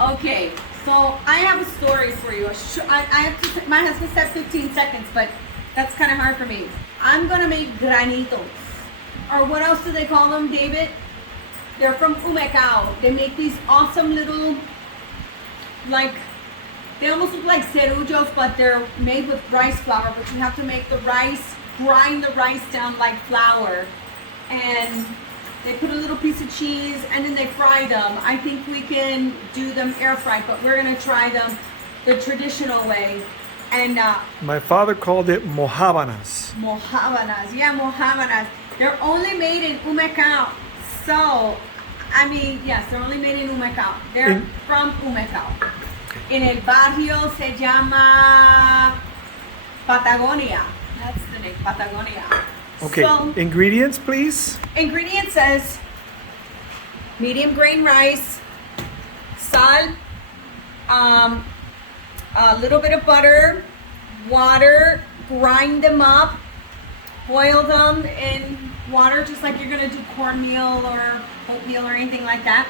Okay, so I have a story for you. I have to. My husband said 15 seconds, but that's kind of hard for me. I'm gonna make granitos, or what else do they call them, David? They're from Humecao. They make these awesome little, like, they almost look like cerullos, but they're made with rice flour. But you have to make the rice, grind the rice down like flour, and they put a little piece of cheese, and then they fry them. I think we can do them air fried, but we're gonna try them the traditional way. And My father called it mojábanas. mojábanas, yeah, mojábanas. They're only made in Humecao. So, I mean, yes, they're only made in Humecao. They're from Humecao. En el barrio se llama Patagonia. That's the name, Patagonia. Okay, So, ingredients, please. ingredient says medium grain rice, sal, a little bit of butter, water, grind them up, boil them in water just like you're gonna do cornmeal or oatmeal or anything like that.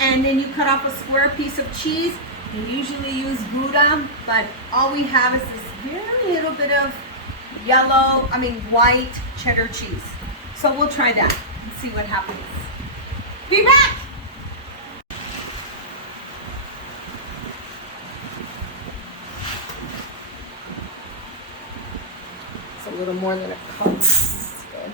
And then you cut off a square piece of cheese. You usually use Gouda, but all we have is this very little bit of white cheddar cheese. So we'll try that and see what happens. Be back! It's a little more than a cup. That's good.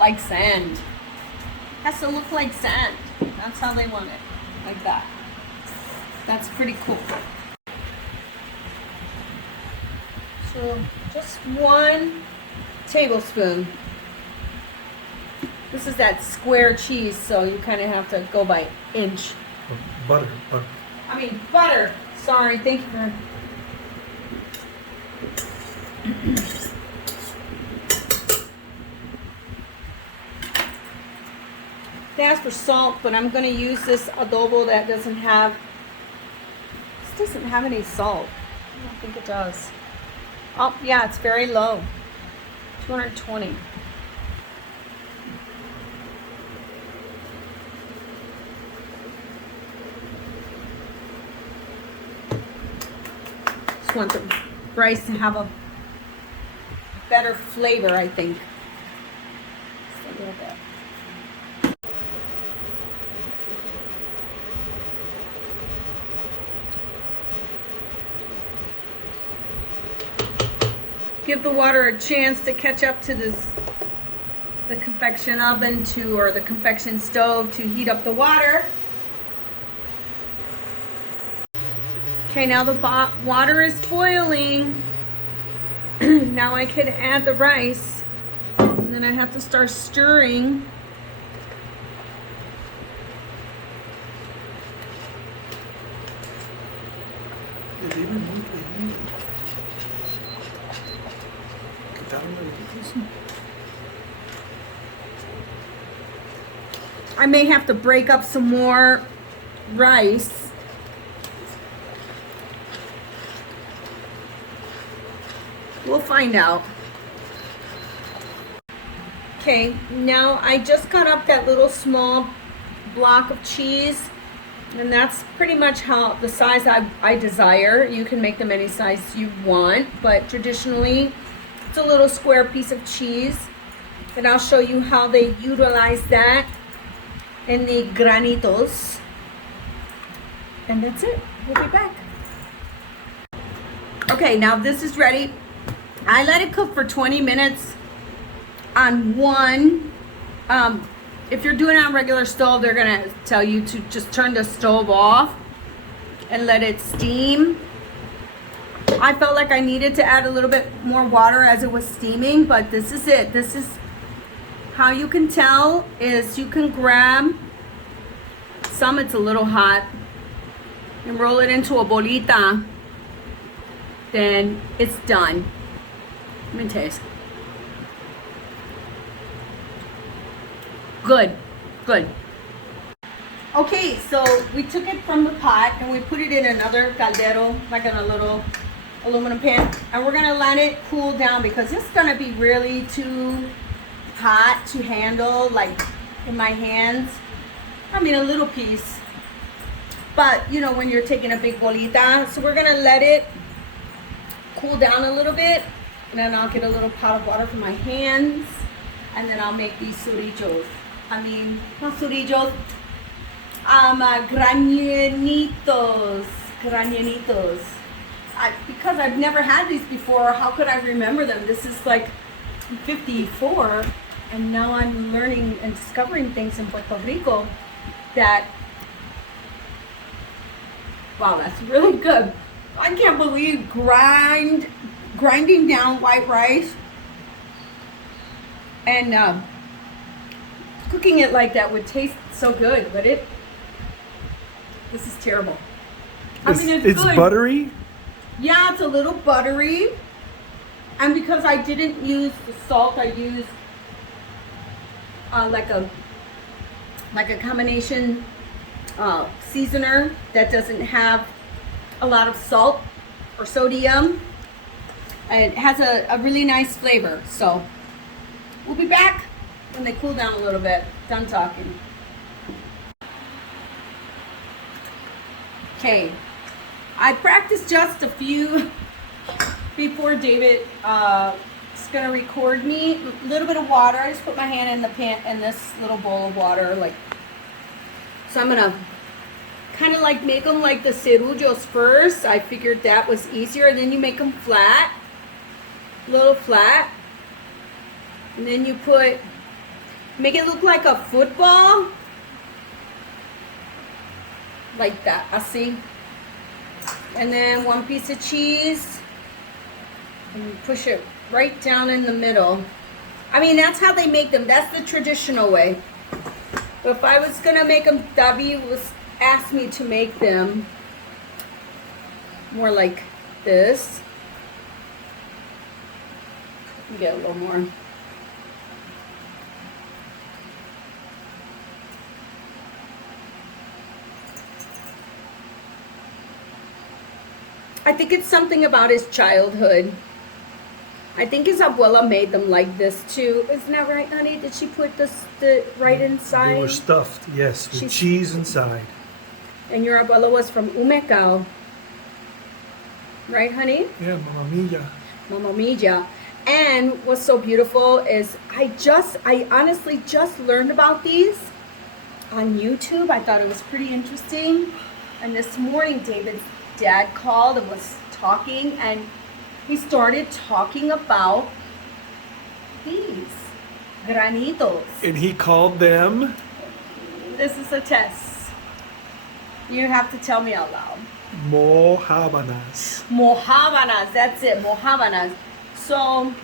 Like sand. Has to look like sand. That's how they want it. Like that. That's pretty cool. So just 1 tablespoon. This is that square cheese, so you kind of have to go by inch. Butter. Butter. Sorry, thank you for... They asked for salt, but I'm going to use this adobo that doesn't have any salt. I don't think it does. Oh, yeah, it's very low. 220. Just want the rice to have a better flavor, I think. Just a little bit. Give the water a chance to catch up to the convection oven or the convection stove to heat up the water. Okay, now the water is boiling. Now I can add the rice, and then I have to start stirring. I may have to break up some more rice. We'll find out. Okay, now I just cut up that little small block of cheese, And that's pretty much how the size I desire. You can make them any size you want, but traditionally it's a little square piece of cheese. And I'll show you how they utilize that in the granitos. And that's it. We'll be back. Okay, now this is ready. I let it cook for 20 minutes on one. If you're doing it on regular stove, they're gonna tell you to just turn the stove off and let it steam. I felt like I needed to add a little bit more water as it was steaming, but this is it. This is how you can tell is you can grab some, it's a little hot, and roll it into a bolita. Then it's done. Let me taste. Good, good. Okay, so we took it from the pot and we put it in another caldero, like in a little aluminum pan, and we're gonna let it cool down because it's gonna be really too hot to handle, like in my hands. I mean, a little piece, but you know, when you're taking a big bolita. So we're gonna let it cool down a little bit, and then I'll get a little pot of water for my hands, and then I'll make these surillos. I mean, not surillos, granitos. Because I've never had these before, how could I remember them? This is like 54, and now I'm learning and discovering things in Puerto Rico that, wow, that's really good. I can't believe grinding down white rice and cooking it like that would taste so good, but this is terrible. I mean, it's good. Buttery? Yeah, it's a little buttery. And because I didn't use the salt, I used like a combination seasoner that doesn't have a lot of salt or sodium. And it has a really nice flavor. So we'll be back when they cool down a little bit. Done talking. Okay, I practiced just a few before David is gonna record me. A little bit of water. I just put my hand in the pan in this little bowl of water, like. So I'm gonna kind of like make them like the cerullos first. I figured that was easier, and then you make them flat, a little flat, and then you make it look like a football, like that. Así. And then one piece of cheese, and you push it right down in the middle. I mean, that's how they make them. That's the traditional way. But if I was gonna make them, David asked me to make them more like this. Get a little more. I think it's something about his childhood. I think his abuela made them like this too. Isn't that right, honey? Did she put the right inside? They were stuffed, yes, with cheese inside. And your abuela was from Umecao. Right, honey? Yeah, Mamma Mia. Mamma Mia. And what's so beautiful is I honestly just learned about these on YouTube. I thought it was pretty interesting. And this morning, David's dad called and was talking, and he started talking about these granitos. And he called them? This is a test. You have to tell me out loud. Mojábanas. Mojábanas, that's it, mojábanas. So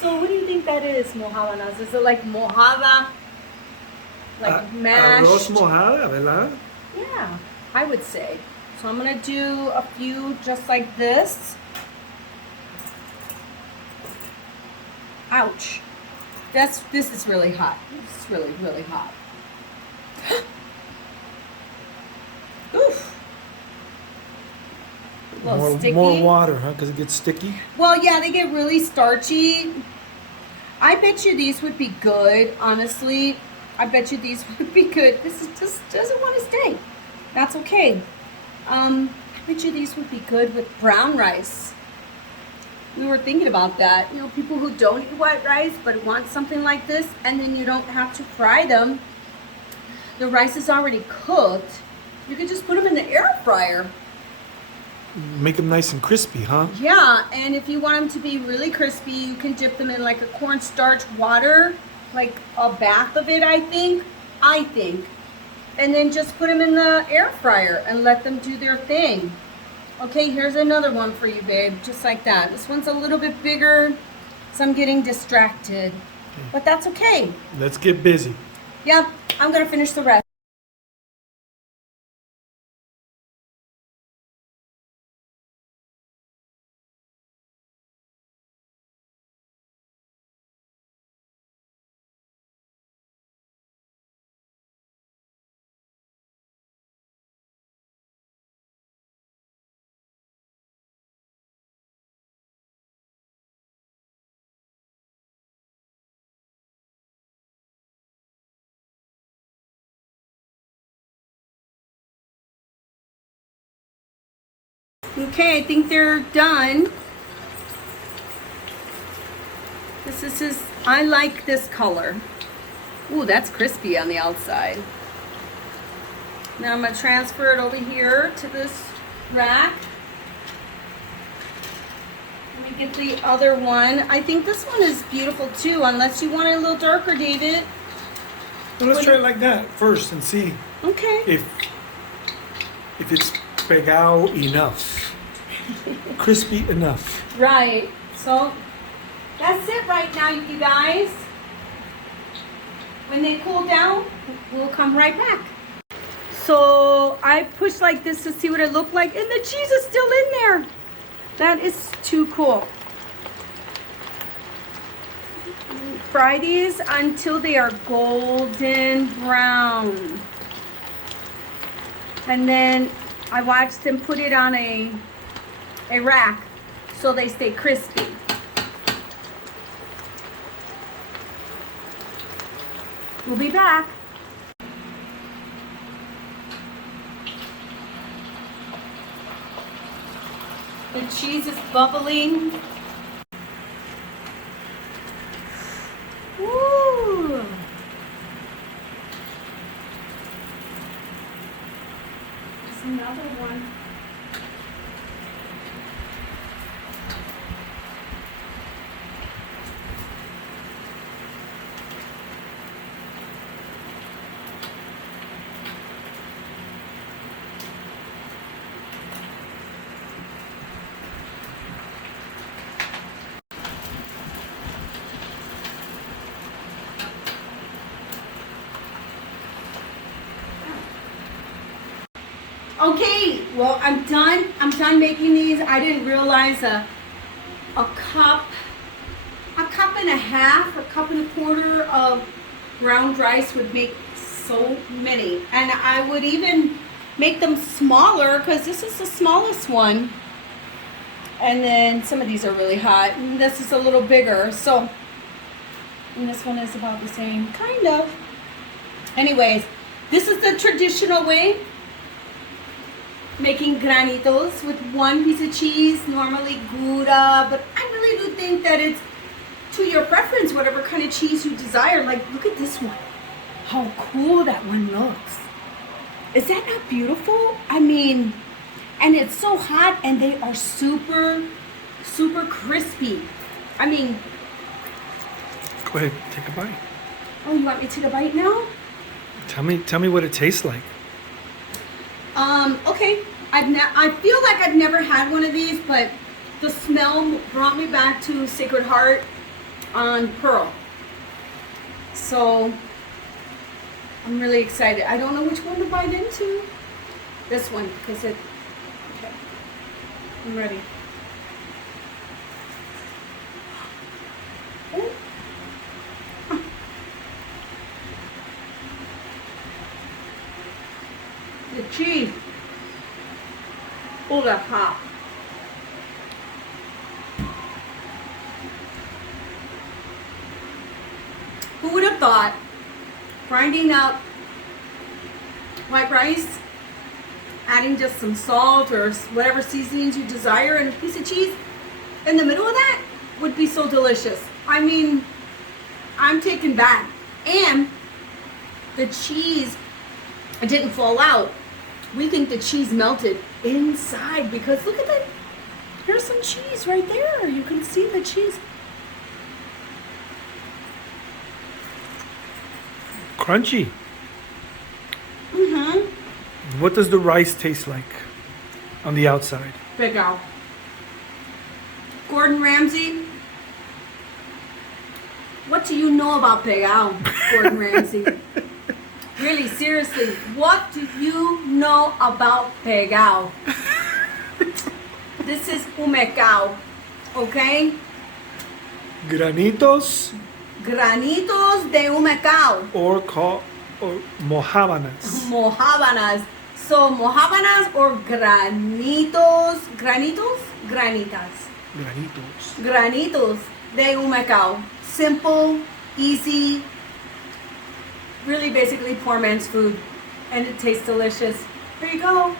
what do you think that is, mojábanas? Is it like mojada? Like mashed? Arroz mojada, ¿verdad? Yeah, I would say. So I'm gonna do a few just like this. Ouch. This is really hot. This is really, really hot. Oof. A little sticky. More water, huh? Because it gets sticky? Well, yeah, they get really starchy. I bet you these would be good, honestly. I bet you these would be good. This just doesn't want to stay. That's okay. I bet you these would be good with brown rice. We were thinking about that. You know, people who don't eat white rice but want something like this, and then you don't have to fry them. The rice is already cooked. You can just put them in the air fryer. Make them nice and crispy, huh? Yeah, and if you want them to be really crispy, you can dip them in like a cornstarch water, like a bath of it, I think. And then just put them in the air fryer and let them do their thing. Okay, here's another one for you, babe, just like that. This one's a little bit bigger, so I'm getting distracted. But that's okay. Let's get busy. Yep, I'm gonna finish the rest. Okay, I think they're done. I like this color. Ooh, that's crispy on the outside. Now I'm gonna transfer it over here to this rack. Let me get the other one. I think this one is beautiful too, unless you want it a little darker, David. Well, let's try it like that first and see Okay. if it's pegao enough, crispy enough. Right. So that's it right now, you guys. When they cool down, we'll come right back. So I pushed like this to see what it looked like, and the cheese is still in there. That is too cool. Fry these until they are golden brown. And then I watched them put it on a rack so they stay crispy. We'll be back. The cheese is bubbling. Woo! There's another one. Okay, well, I'm done. I'm done making these. I didn't realize a cup and a half, a cup and a quarter of ground rice would make so many. And I would even make them smaller because this is the smallest one. And then some of these are really hot. And this is a little bigger. So, and this one is about the same, kind of. Anyways, this is the traditional way. Making granitos with one piece of cheese, normally Gouda, but I really do think that it's to your preference, whatever kind of cheese you desire. Like, look at this one. How cool that one looks. Is that not beautiful? I mean, and it's so hot and they are super, super crispy. I mean. Go ahead, take a bite. Oh, you want me to take a bite now? Tell me what it tastes like. Okay. I feel like I've never had one of these, but the smell brought me back to Sacred Heart on Pearl. So I'm really excited. I don't know which one to bite into. This one, because okay. I'm ready. Oh. The cheese. Oh, that's hot. Who would have thought grinding up white rice adding just some salt or whatever seasonings you desire, and a piece of cheese in the middle of that would be so delicious. I mean, I'm taken back. And the cheese, it didn't fall out. We think the cheese melted inside because look at that. There's some cheese right there. You can see the cheese. Crunchy. Mm-hmm. What does the rice taste like on the outside? Big Al. Gordon Ramsay. What do you know about Big Al, Gordon Ramsay? Really, seriously, what do you know about Big Al? This is humecao, okay? Granitos Granitos de humecao. or mojábanas. Mojábanas. So, mojábanas or granitos. Granitos? Granitas. Granitos. Granitos de humecao. Simple, easy, really basically poor man's food. And it tastes delicious. Here you go.